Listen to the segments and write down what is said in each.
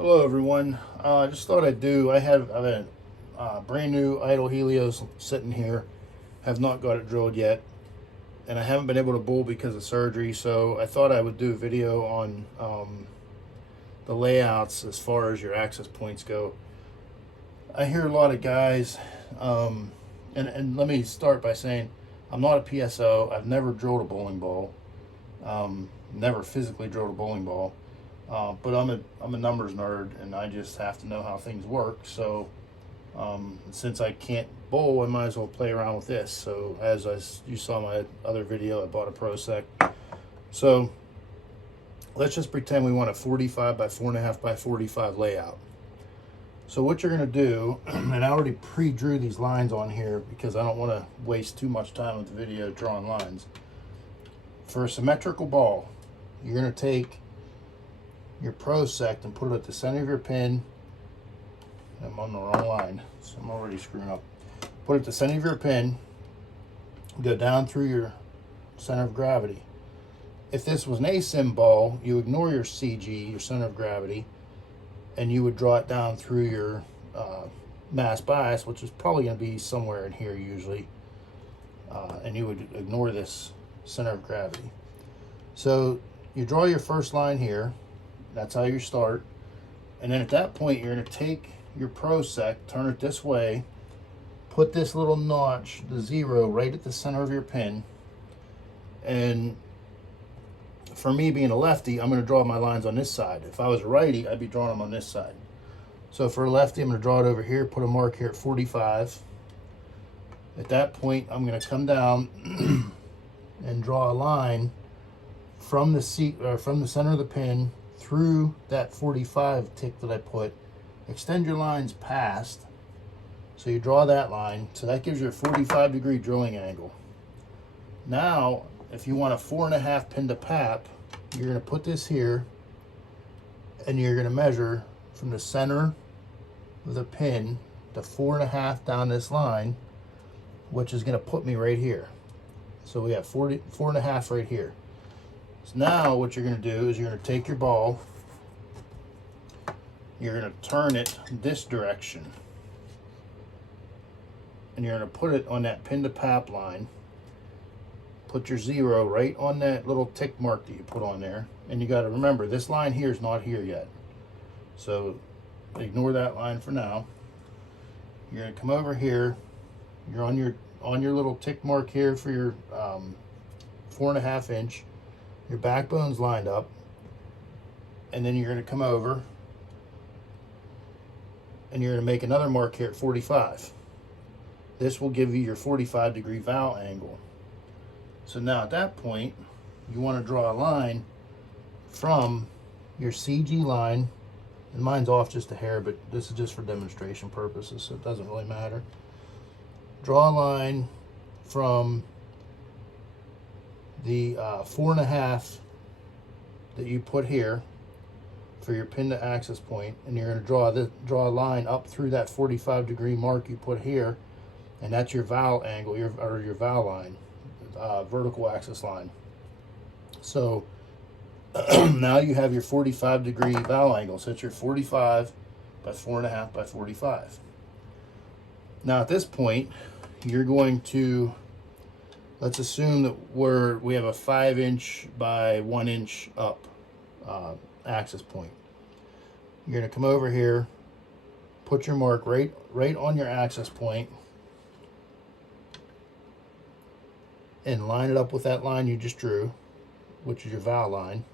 Hello everyone. I just thought I have a brand new idle Helios sitting here. Have not got it drilled yet, and I haven't been able to bowl because of surgery. So I thought I would do a video on the layouts as far as your access points go. I hear a lot of guys, and let me start by saying I'm not a PSO. I've never drilled a bowling ball. Never physically drilled a bowling ball. But I'm a numbers nerd, and I just have to know how things work. So since I can't bowl, I might as well play around with this. So you saw my other video, I bought a Pro Sec. So let's just pretend we want a 45 by 4.5 by 45 layout. So what you're going to do, and I already pre-drew these lines on here because I don't want to waste too much time with the video drawing lines. For a symmetrical ball, you're going to take your Pro Sec and put it at the center of your pin. I'm on the wrong line, so I'm already screwing up. Put it at the center of your pin, go down through your center of gravity. If this was an ASIM ball, you ignore your CG, your center of gravity, and you would draw it down through your mass bias, which is probably going to be somewhere in here usually, and you would ignore this center of gravity. So you draw your first line here. That's how you start. And then at that point, you're going to take your Pro Sec, turn it this way, put this little notch, the 0, right at the center of your pin. And for me being a lefty, I'm going to draw my lines on this side. If I was a righty, I'd be drawing them on this side. So for a lefty, I'm going to draw it over here, put a mark here at 45. At that point, I'm going to come down and draw a line from the center of the pin through that 45 tick that I put. Extend your lines past, so you draw that line, so that gives you a 45-degree drilling angle. Now if you want a 4.5 pin to pap, you're going to put this here and you're going to measure from the center of the pin to 4.5 down this line, which is going to put me right here. So we have 4.5 right here. So now what you're going to do is you're going to take your ball, you're going to turn it this direction, and you're going to put it on that pin to pap line. Put your 0 right on that little tick mark that you put on there. And you got to remember, this line here is not here yet. So ignore that line for now. You're going to come over here. You're on your little tick mark here for your 4.5 inch. Your backbone's lined up, and then you're going to come over and you're going to make another mark here at 45. This will give you your 45-degree valve angle. So now at that point, you want to draw a line from your CG line, and mine's off just a hair, but this is just for demonstration purposes, so it doesn't really matter. Draw a line from the 4.5 that you put here for your pin to access point, and you're going to draw a line up through that 45-degree mark you put here, and that's your valve angle, your valve line, vertical axis line. So now you have your 45-degree valve angle. So it's your 45 by 4.5 by 45. Now at this point, you're going to, let's assume that we have a 5 inch by 1 inch up access point. You're going to come over here, put your mark right on your access point, and line it up with that line you just drew, which is your valve line.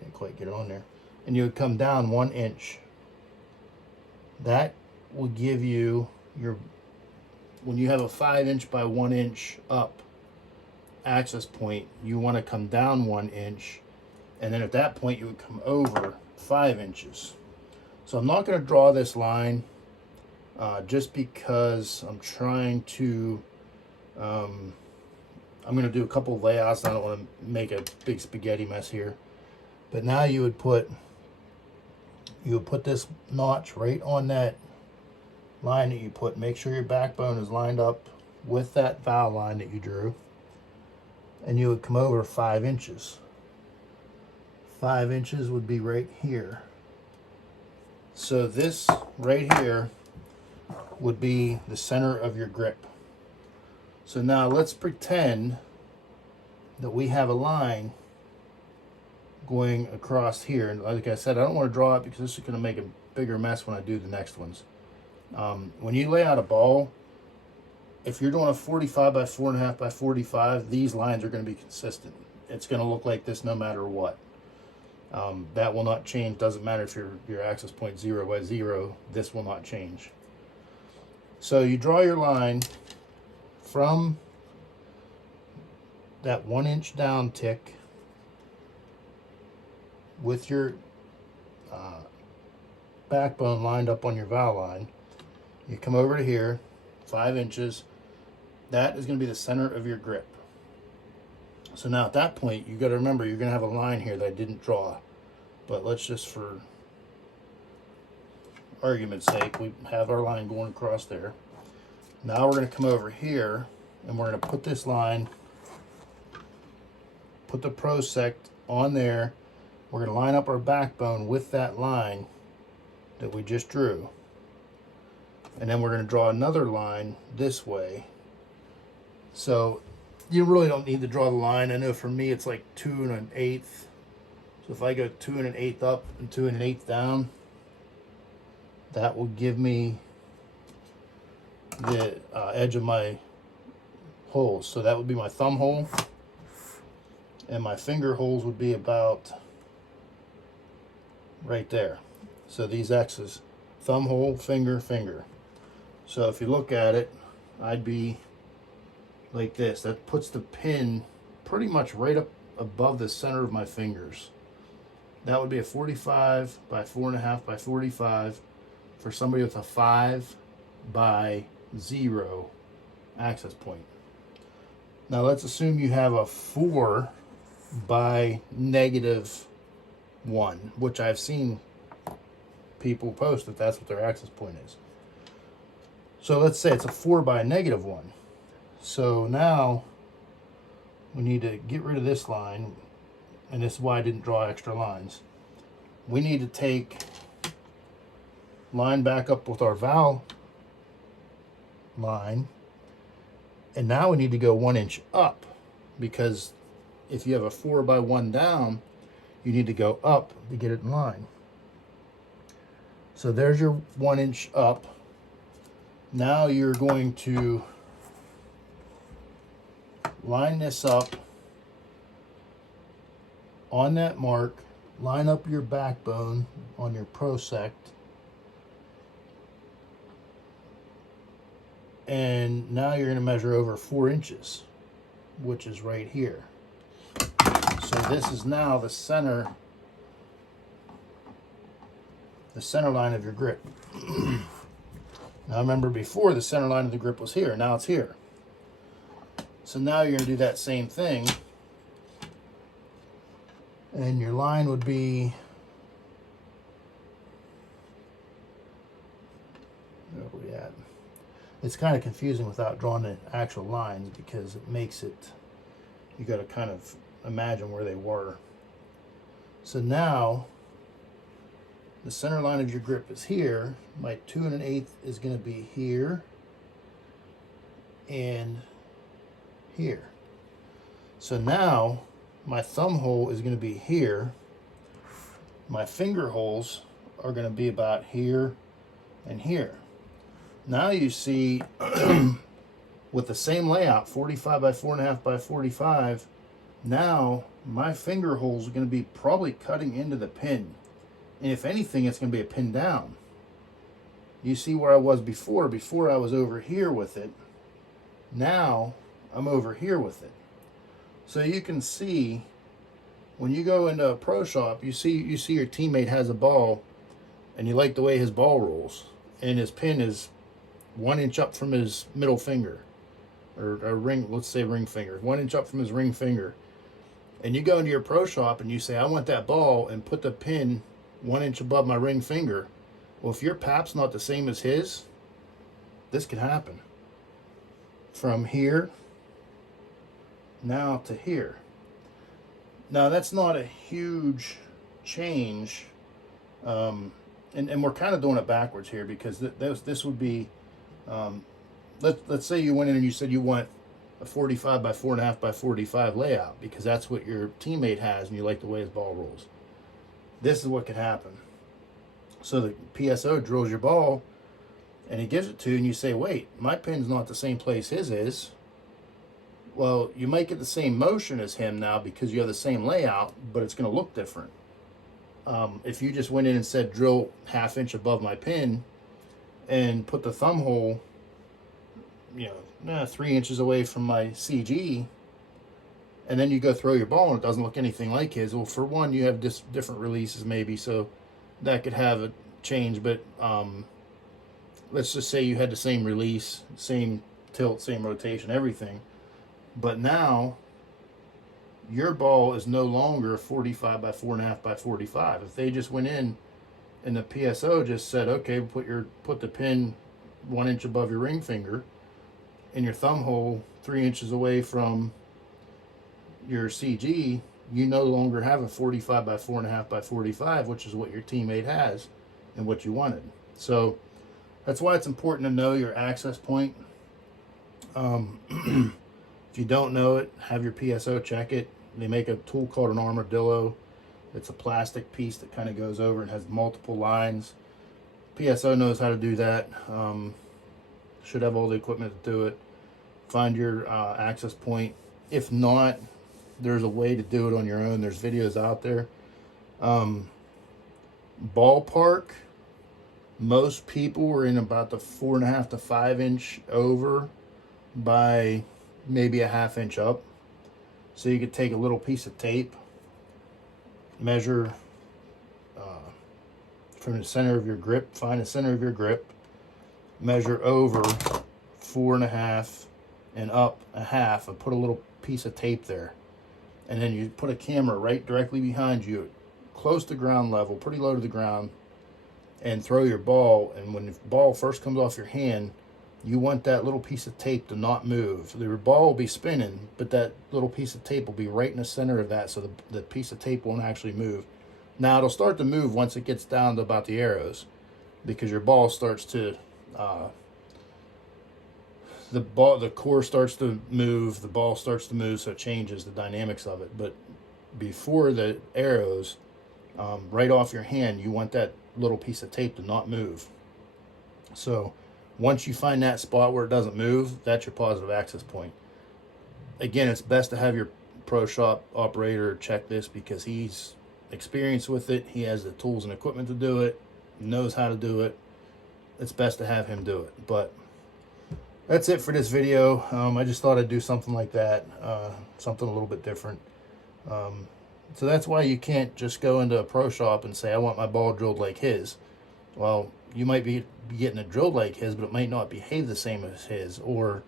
Can't quite get it on there. And you would come down 1 inch. That will give you your, when you have a 5 inch by 1 inch up access point, you want to come down 1 inch, and then at that point you would come over 5 inches. So I'm not going to draw this line just because I'm trying to I'm going to do a couple of layouts. I don't want to make a big spaghetti mess here. But now you would put this notch right on that line that you put. Make sure your backbone is lined up with that valve line that you drew. And you would come over 5 inches. 5 inches would be right here. So this right here would be the center of your grip. So now let's pretend that we have a line going across here. And like I said, I don't want to draw it because this is going to make a bigger mess when I do the next ones. When you lay out a ball, if you're doing a 45 by 4.5 by 45, these lines are going to be consistent. It's going to look like this no matter what. That will not change. Doesn't matter if your axis point 0 by 0, this will not change. So you draw your line from that 1 inch down tick with your backbone lined up on your valve line. You come over to here, 5 inches. That is going to be the center of your grip. So now at that point, you got to remember you're going to have a line here that I didn't draw. But let's just, for argument's sake, we have our line going across there. Now we're going to come over here and we're going to put this line, put the prosect on there. We're going to line up our backbone with that line that we just drew. And then we're going to draw another line this way. So you really don't need to draw the line. I know for me it's like 2 1/8. So if I go 2 1/8 up and 2 1/8 down, that will give me the edge of my holes. So that would be my thumb hole, and my finger holes would be about right there. So these X's, thumb hole, finger, finger. So if you look at it, I'd be like this. That puts the pin pretty much right up above the center of my fingers. That would be a 45 by 4.5 by 45 for somebody with a 5 by 0 access point. Now let's assume you have a 4 by -1, which I've seen people post that that's what their access point is. So let's say it's a 4 by -1. So now we need to get rid of this line, and this is why I didn't draw extra lines. We need to take line back up with our valve line, and now we need to go 1 inch up, because if you have a 4 by 1 down, you need to go up to get it in line. So there's your 1 inch up. Now you're going to line this up on that mark, line up your backbone on your prosect, and now you're going to measure over 4 inches, which is right here. So this is now the center line of your grip. Now remember, before the center line of the grip was here, now it's here. So now you're going to do that same thing, and your line would be, where are we at? It's kind of confusing without drawing the actual lines, because it makes it, you got to kind of imagine where they were. So now the center line of your grip is here. My 2 1/8 is going to be here and here. So now my thumb hole is going to be here. My finger holes are going to be about here and here. Now you see with the same layout, 45 by 4.5 by 45, now my finger holes are going to be probably cutting into the pin. And if anything, it's going to be a pin down. You see where I was before? Before I was over here with it. Now I'm over here with it. So you can see when you go into a pro shop, you see your teammate has a ball, and you like the way his ball rolls, and his pin is 1 inch up from his middle finger, or a ring, let's say ring finger, 1 inch up from his ring finger. And you go into your pro shop and you say, I want that ball, and put the pin 1 inch above my ring finger. Well, if your pap's not the same as his, this can happen. From here now to here. Now that's not a huge change. and we're kind of doing it backwards here, because this would be, let's say you went in and you said you want a 45 by 4.5 by 45 layout, because that's what your teammate has and you like the way his ball rolls. This is what could happen. So the PSO drills your ball and he gives it to you, and you say, wait, my pin's not the same place his is. Well, you might get the same motion as him now because you have the same layout, but it's going to look different. If you just went in and said drill 1/2 inch above my pin and put the thumb hole, 3 inches away from my CG, and then you go throw your ball and it doesn't look anything like his, well, for one, you have different releases maybe, so that could have a change. But let's just say you had the same release, same tilt, same rotation, everything, but now your ball is no longer 45 by 4.5 by 45. If they just went in and the PSO just said, okay, put the pin 1 inch above your ring finger and your thumb hole 3 inches away from your CG, you no longer have a 45 by 4.5 by 45, which is what your teammate has and what you wanted. So that's why it's important to know your access point. If you don't know it, have your PSO check it. They make a tool called an armadillo. It's a plastic piece that kind of goes over and has multiple lines. PSO knows how to do that. Should have all the equipment to do it. Find your access point. If not, there's a way to do it on your own. There's videos out there. Ballpark, most people were in about the 4.5 to 5 inch over by maybe a 1/2 inch up. So you could take a little piece of tape, measure from the center of your grip, find the center of your grip, measure over 4.5 and up a 1/2, and put a little piece of tape there. And then you put a camera right directly behind you, close to ground level, pretty low to the ground, and throw your ball. And when the ball first comes off your hand, you want that little piece of tape to not move. The ball will be spinning, but that little piece of tape will be right in the center of that, so the piece of tape won't actually move. Now, it'll start to move once it gets down to about the arrows, because your ball starts to, the core starts to move, the ball starts to move, so it changes the dynamics of it. But before the arrows, right off your hand, you want that little piece of tape to not move. So once you find that spot where it doesn't move, that's your positive access point. Again, it's best to have your pro shop operator check this, because he's experienced with it. He has the tools and equipment to do it, knows how to do it. It's best to have him do it. But that's it for this video. I just thought I'd do something like that, something a little bit different. So that's why you can't just go into a pro shop and say, I want my ball drilled like his. Well, you might be getting it drilled like his, but it might not behave the same as his. Or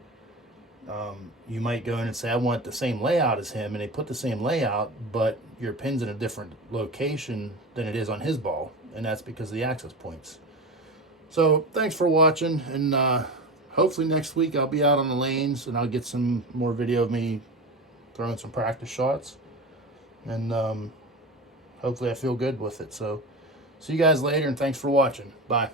you might go in and say, I want the same layout as him, and they put the same layout, but your pin's in a different location than it is on his ball, and that's because of the access points. So thanks for watching, and hopefully next week I'll be out on the lanes, and I'll get some more video of me throwing some practice shots, and hopefully I feel good with it. So see you guys later, and thanks for watching. Bye.